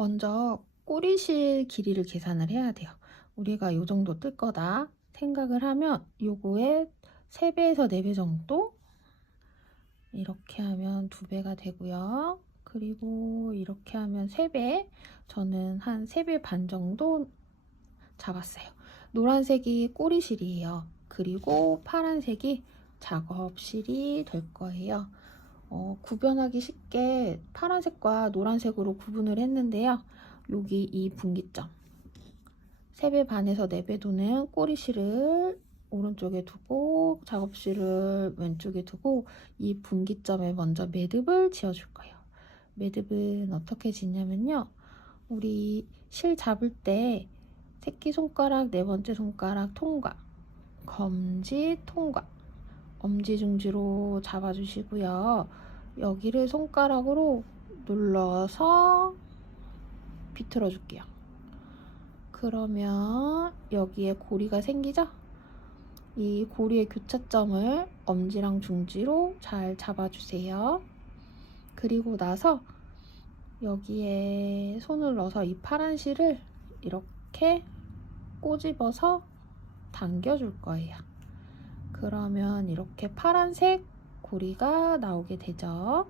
먼저 꼬리실 길이를 계산을 해야 돼요. 우리가 요 정도 뜰 거다 생각을 하면 요거에 3배에서 4배 정도, 이렇게 하면 2배가 되고요. 그리고 이렇게 하면 3배, 저는 한 3배 반 정도 잡았어요. 노란색이 꼬리실이에요. 그리고 파란색이 작업실이 될 거예요. 구별하기 쉽게 파란색과 노란색으로 구분을 했는데요. 여기 이 분기점 3배 반에서 4배 도는 꼬리실을 오른쪽에 두고 작업실을 왼쪽에 두고 이 분기점에 먼저 매듭을 지어줄 거예요. 매듭은 어떻게 짓냐면요. 우리 실 잡을 때 새끼손가락, 네 번째 손가락 통과, 검지 통과, 엄지중지로 잡아주시고요. 여기를 손가락으로 눌러서 비틀어 줄게요. 그러면 여기에 고리가 생기죠? 이 고리의 교차점을 엄지랑 중지로 잘 잡아주세요. 그리고 나서 여기에 손을 넣어서 이 파란 실을 이렇게 꼬집어서 당겨줄 거예요. 그러면 이렇게 파란색 고리가 나오게 되죠.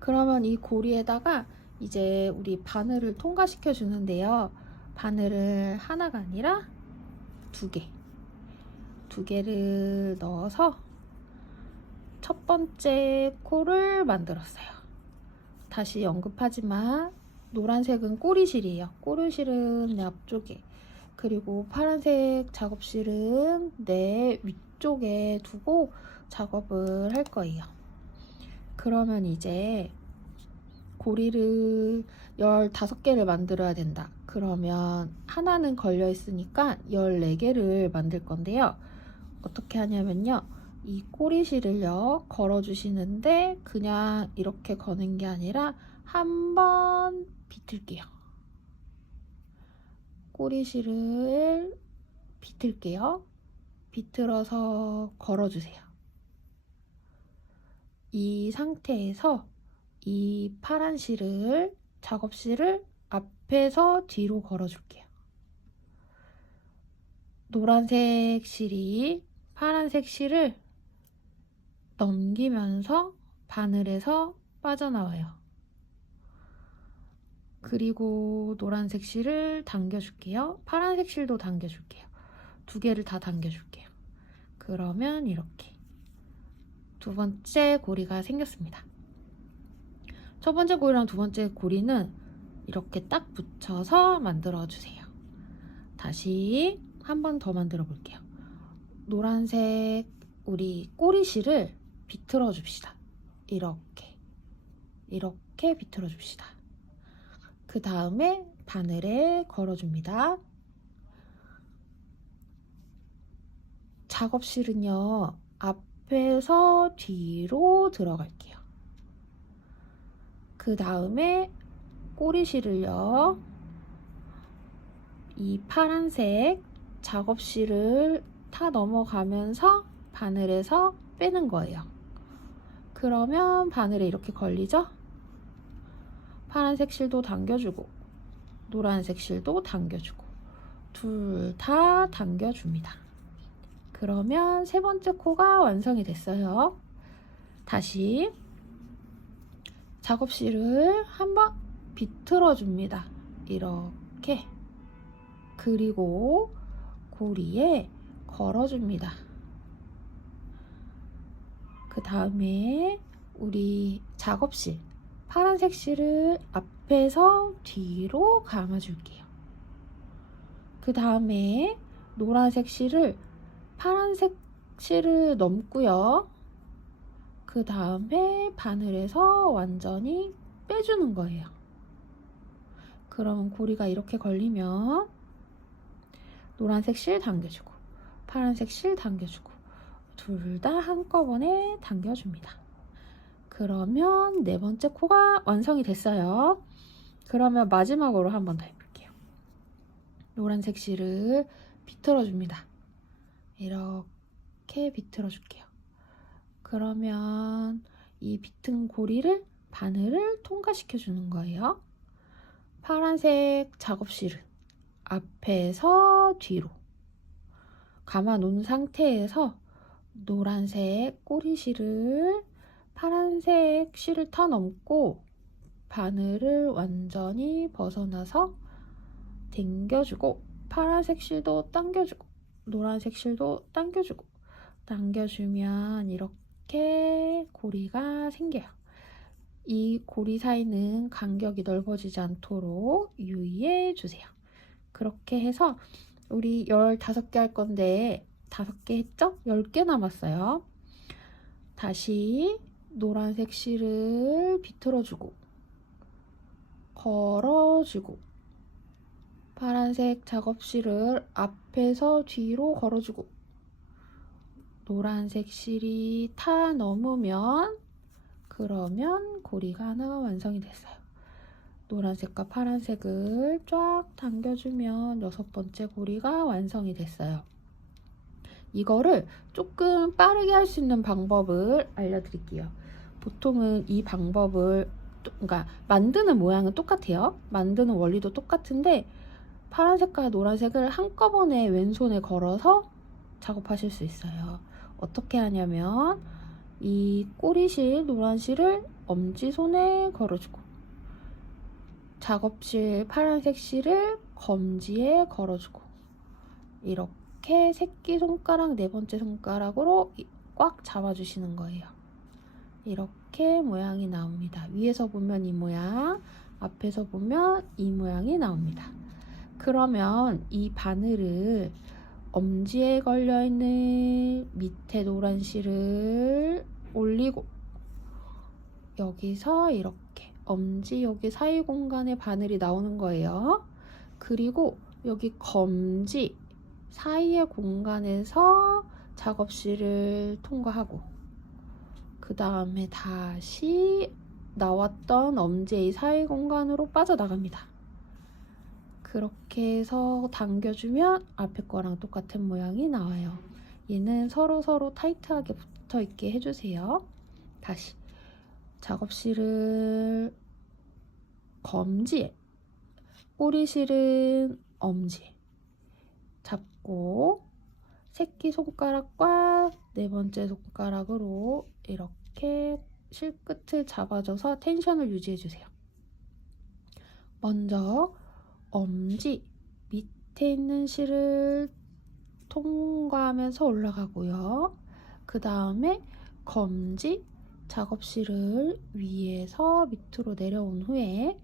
그러면 이 고리에다가 이제 우리 바늘을 통과시켜 주는데요. 바늘을 하나가 아니라 2개, 2개를 넣어서 첫 번째 코를 만들었어요. 다시 언급하지만 노란색은 꼬리실이에요. 꼬리실은 내 앞쪽에, 그리고 파란색 작업실은 내 위쪽에 두고 작업을 할 거예요. 그러면 이제 고리를 15개를 만들어야 된다. 그러면 하나는 걸려 있으니까 14개를 만들 건데요. 어떻게 하냐면요. 이 꼬리실을요, 걸어 주시는데 그냥 이렇게 거는 게 아니라 한번 비틀게요. 꼬리실을 비틀게요. 비틀어서 걸어주세요. 이 상태에서 이 파란 실을, 작업실을 앞에서 뒤로 걸어줄게요. 노란색 실이 파란색 실을 넘기면서 바늘에서 빠져나와요. 그리고 노란색 실을 당겨줄게요. 파란색 실도 당겨줄게요. 2개를 다 당겨줄게요. 그러면 이렇게 2번째 고리가 생겼습니다. 첫 번째 고리랑 2번째 고리는 이렇게 딱 붙여서 만들어 주세요. 다시 한 번 더 만들어 볼게요. 노란색 우리 꼬리실을 비틀어 줍시다. 이렇게 비틀어 줍시다. 그 다음에 바늘에 걸어줍니다. 작업실은요, 앞에서 뒤로 들어갈게요. 그 다음에 꼬리실을요, 이 파란색 작업실을 타 넘어가면서 바늘에서 빼는 거예요. 그러면 바늘에 이렇게 걸리죠? 파란색 실도 당겨주고 노란색 실도 당겨주고 둘 다 당겨줍니다. 그러면 3번째 코가 완성이 됐어요. 다시 작업실을 한번 비틀어 줍니다. 이렇게. 그리고 고리에 걸어줍니다. 그 다음에 우리 작업실 파란색 실을 앞에서 뒤로 감아줄게요. 그 다음에 노란색 실을 파란색 실을 넘고요. 그 다음에 바늘에서 완전히 빼주는 거예요. 그럼 고리가 이렇게 걸리면 노란색 실 당겨주고 파란색 실 당겨주고 둘 다 한꺼번에 당겨줍니다. 그러면 4번째 코가 완성이 됐어요. 그러면 마지막으로 한 번 더 해볼게요. 노란색 실을 비틀어 줍니다. 이렇게 비틀어 줄게요. 그러면 이 비튼 고리를 바늘을 통과시켜 주는 거예요. 파란색 작업실은 앞에서 뒤로 감아 놓은 상태에서 노란색 꼬리실을 파란색 실을 타 넘고 바늘을 완전히 벗어나서 당겨주고, 파란색 실도 당겨주고 노란색 실도 당겨주고 당겨주면 이렇게 고리가 생겨요. 이 고리 사이는 간격이 넓어지지 않도록 유의해 주세요. 그렇게 해서 우리 15개 할 건데 5개 했죠? 10개 남았어요. 다시 노란색 실을 비틀어주고 걸어주고, 파란색 작업실을 앞에서 뒤로 걸어주고, 노란색 실이 타 넘으면 그러면 고리가 하나가 완성이 됐어요. 노란색과 파란색을 쫙 당겨주면 6번째 고리가 완성이 됐어요. 이거를 조금 빠르게 할 수 있는 방법을 알려드릴게요. 보통은 이 방법을, 그러니까 만드는 모양은 똑같아요. 만드는 원리도 똑같은데 파란색과 노란색을 한꺼번에 왼손에 걸어서 작업하실 수 있어요. 어떻게 하냐면 이 꼬리실 노란실을 엄지손에 걸어주고, 작업실 파란색 실을 검지에 걸어주고, 이렇게 새끼손가락 4번째 손가락으로 꽉 잡아주시는 거예요. 이렇게 모양이 나옵니다. 위에서 보면 이 모양, 앞에서 보면 이 모양이 나옵니다. 그러면 이 바늘을 엄지에 걸려있는 밑에 노란 실을 올리고, 여기서 이렇게 엄지 여기 사이 공간에 바늘이 나오는 거예요. 그리고 여기 검지 사이의 공간에서 작업실을 통과하고, 그 다음에 다시 나왔던 엄지의 사이 공간으로 빠져나갑니다. 그렇게 해서 당겨주면 앞에 거랑 똑같은 모양이 나와요. 얘는 서로 타이트하게 붙어 있게 해주세요. 다시 작업실을 검지에, 꼬리실은 엄지에 잡고, 새끼손가락과 4번째 손가락으로 이렇게 실끝을 잡아줘서 텐션을 유지해주세요. 먼저 엄지 밑에 있는 실을 통과하면서 올라가고요. 그 다음에 검지 작업실을 위에서 밑으로 내려온 후에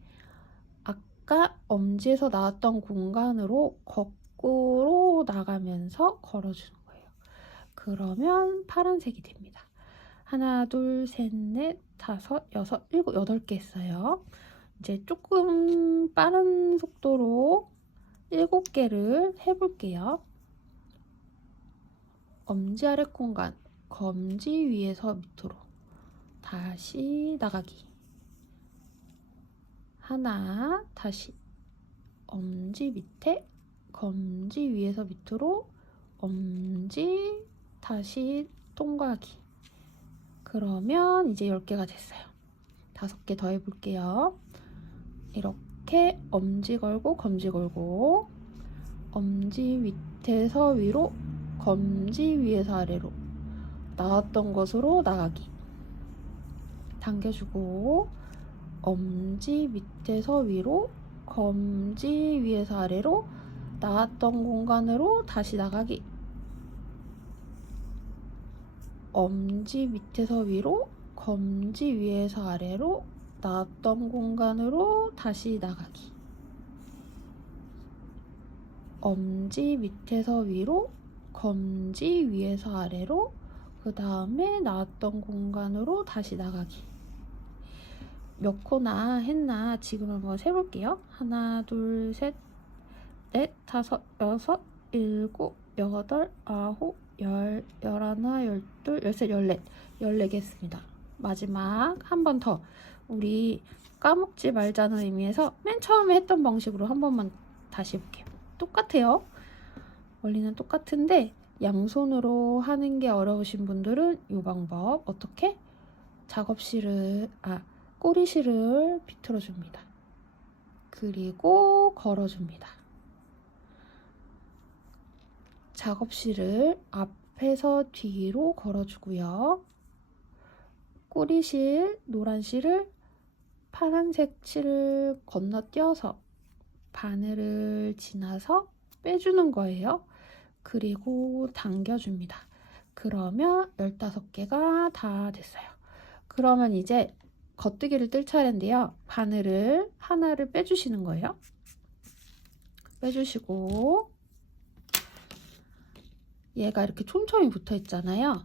아까 엄지에서 나왔던 공간으로 거꾸로 나가면서 걸어주는 거예요. 그러면 파란색이 됩니다. 하나, 둘, 셋, 넷, 다섯, 여섯, 일곱, 8개 했어요. 이제 조금 빠른 속도로 7개를 해볼게요. 엄지 아래 공간, 검지 위에서 밑으로 다시 나가기. 하나, 다시 엄지 밑에, 검지 위에서 밑으로, 엄지 다시 통과하기. 그러면 이제 10개가 됐어요. 5개 더 해볼게요. 이렇게 엄지 걸고 검지 걸고, 엄지 밑에서 위로, 검지 위에서 아래로 나왔던 것으로 나가기. 당겨주고, 엄지 밑에서 위로, 검지 위에서 아래로 나왔던 공간으로 다시 나가기. 엄지 밑에서 위로, 검지 위에서 아래로 나왔던 공간으로 다시 나가기. 엄지 밑에서 위로, 검지 위에서 아래로, 그 다음에 나왔던 공간으로 다시 나가기. 몇 코나 했나 지금 한번 세볼게요. 하나, 둘, 셋, 넷, 다섯, 여섯, 일곱, 여덟, 아홉, 열, 열하나, 열둘, 열셋, 14개 했습니다. 마지막 한 번 더 우리 까먹지 말자는 의미에서 맨 처음에 했던 방식으로 한 번만 다시 해볼게요. 똑같아요. 원리는 똑같은데 양손으로 하는 게 어려우신 분들은 이 방법, 어떻게? 꼬리실을 비틀어줍니다. 그리고 걸어줍니다. 작업실을 앞에서 뒤로 걸어주고요. 꼬리실, 노란 실을 파란색 실을 건너뛰어서 바늘을 지나서 빼주는 거예요. 그리고 당겨줍니다. 그러면 15개가 다 됐어요. 그러면 이제 겉뜨기를 뜰 차례인데요. 바늘을 하나를 빼주시는 거예요. 빼주시고 얘가 이렇게 촘촘히 붙어 있잖아요.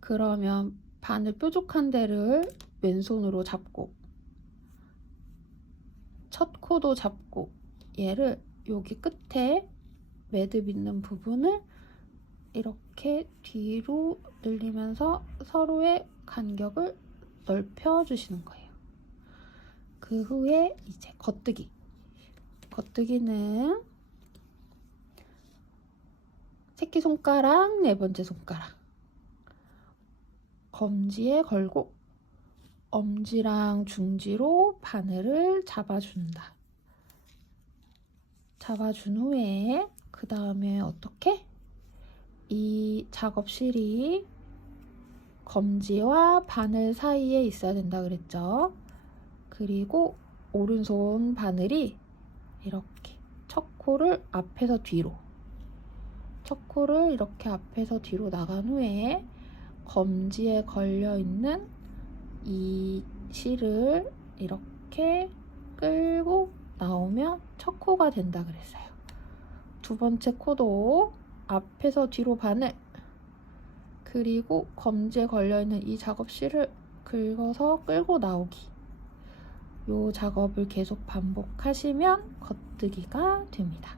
그러면 바늘 뾰족한 데를 왼손으로 잡고 첫 코도 잡고 얘를 여기 끝에 매듭 있는 부분을 이렇게 뒤로 늘리면서 서로의 간격을 넓혀 주시는 거예요. 그 후에 이제 겉뜨기는 새끼손가락, 네 번째 손가락 검지에 걸고 엄지랑 중지로 바늘을 잡아준다. 잡아준 후에 그 다음에 어떻게? 이 작업실이 검지와 바늘 사이에 있어야 된다 그랬죠. 그리고 오른손 바늘이 이렇게 첫 코를 앞에서 뒤로 첫 코를 이렇게 앞에서 뒤로 나간 후에 검지에 걸려있는 이 실을 이렇게 끌고 나오면 첫 코가 된다 그랬어요. 두 번째 코도 앞에서 뒤로 바늘 그리고 검지에 걸려있는 이 작업실을 긁어서 끌고 나오기. 이 작업을 계속 반복하시면 겉뜨기가 됩니다.